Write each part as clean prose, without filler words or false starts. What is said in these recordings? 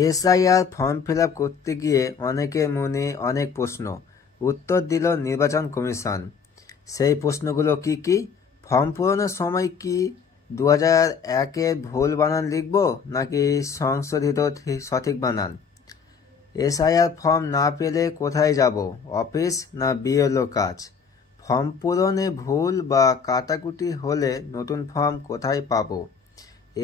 SIR form fill up করতে গিয়ে অনেকের মনে অনেক প্রশ্ন। উত্তর দিল নির্বাচন কমিশন। সেই প্রশ্নগুলো কি কি? ফর্ম পূরণের সময় কি 2001-এর ভুল বানান লিখব নাকি সংশোধিত সঠিক বানান? এসআইআর ফর্ম না পেলে কোথায় যাব? অফিস না বিএলও কাজ? ফর্ম পূরণে ভুল বা কাটাকুটি হলে নতুন ফর্ম কোথায় পাবো?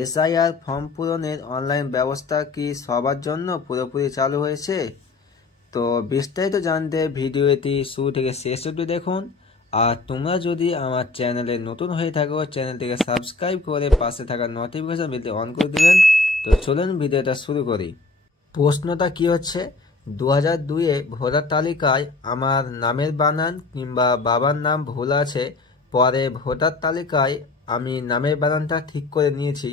এসআইআর ফর্ম পূরণের অনলাইন ব্যবস্থা কি সবার জন্য পুরোপুরি চালু হয়েছে? তো বিস্তারিত জানতে ভিডিওটি শুরু থেকে শেষ অবধি দেখুন। আর তোমরা যদি আমার চ্যানেলে নতুন হয়ে থাকো চ্যানেলটিকে সাবস্ক্রাইব করে পাশে থাকা নোটিফিকেশন বেলটি অন করে দিবেন। তো চলুন ভিডিওটা শুরু করি। প্রশ্নটা কি হচ্ছে, 2002-এ ভোটার তালিকায় আমার নামের বানান কিংবা বাবার নাম ভুল আছে, পরে ভোটার তালিকায় আমি নামের বানানটা ঠিক করে নিয়েছি।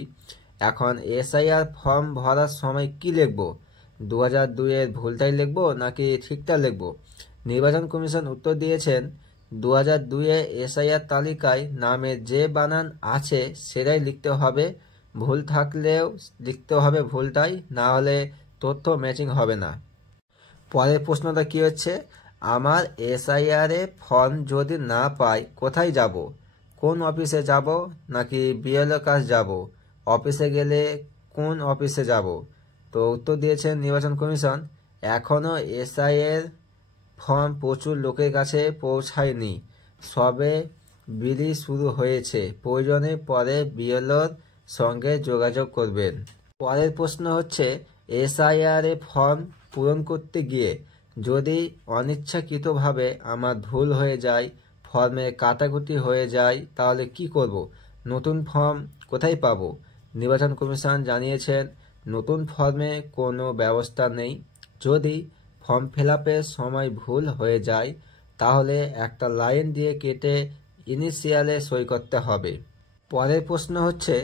এখন এসআইআর ফর্ম ভরার সময় কি লিখব? 2002-এর ভুলটাই লিখব নাকি ঠিকটা লিখব? নির্বাচন কমিশন উত্তর দিয়েছেন, 2002-এ এসআইআর তালিকায় নামের যে বানান আছে সেটাই লিখতে হবে। ভুল থাকলেও লিখতে হবে ভুলটাই, না হলে তথ্য ম্যাচিং হবে না। পরের প্রশ্নটা কি হচ্ছে, আমার এসআইআর-এ ফর্ম যদি না পাই কোথায় যাব? কোন অফিসে যাব নাকি বিএলও কাজ যাব? অফিসে গেলে কোন অফিসে যাব? তো উত্তর দিয়েছেন নির্বাচন কমিশন, এখনও এসআইআর ফর্ম প্রচুর লোকের কাছে পৌঁছায়নি, সবে বিলি শুরু হয়েছে, প্রয়োজনে পরে বিএলওর সঙ্গে যোগাযোগ করবেন। পরের প্রশ্ন হচ্ছে, এসআইআর ফর্ম পূরণ করতে গিয়ে যদি অনিচ্ছাকৃতভাবে আমার ভুল হয়ে যায়, ফর্মে কাটাকুটি হয়ে যায়, তাহলে কি করব? নতুন ফর্ম কোথায় পাব? নির্বাচন কমিশন জানিয়েছেন, নতুন ফর্মে কোনো ব্যবস্থা নেই। যদি ফর্ম ফিল আপের সময় ভুল হয়ে যায় তাহলে একটা লাইন দিয়ে কেটে ইনিশিয়ালে সই করতে হবে। পরের প্রশ্ন হচ্ছে,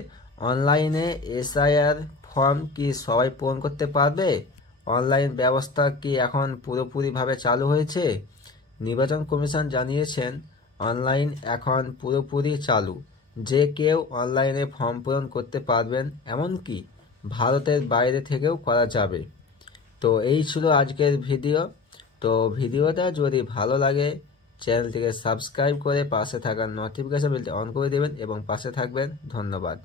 অনলাইনে এসআইআর ফর্ম কি সবাই পূরণ করতে পারবে? অনলাইন ব্যবস্থা কি এখন পুরোপুরিভাবে চালু হয়েছে? নির্বাচন কমিশন জানিয়েছেন, অনলাইন এখন পুরোপুরি চালু, যে কেউ অনলাইনে ফর্ম পূরণ করতে পারবেন, এমনকি ভারতের বাইরে থেকেও করা যাবে। তো এই ছিল আজকের ভিডিও। তো ভিডিওটা যদি ভালো লাগে চ্যানেলটিকে সাবস্ক্রাইব করে পাশে থাকা নোটিফিকেশন বেলটি অন করে দেবেন এবং পাশে থাকবেন। ধন্যবাদ।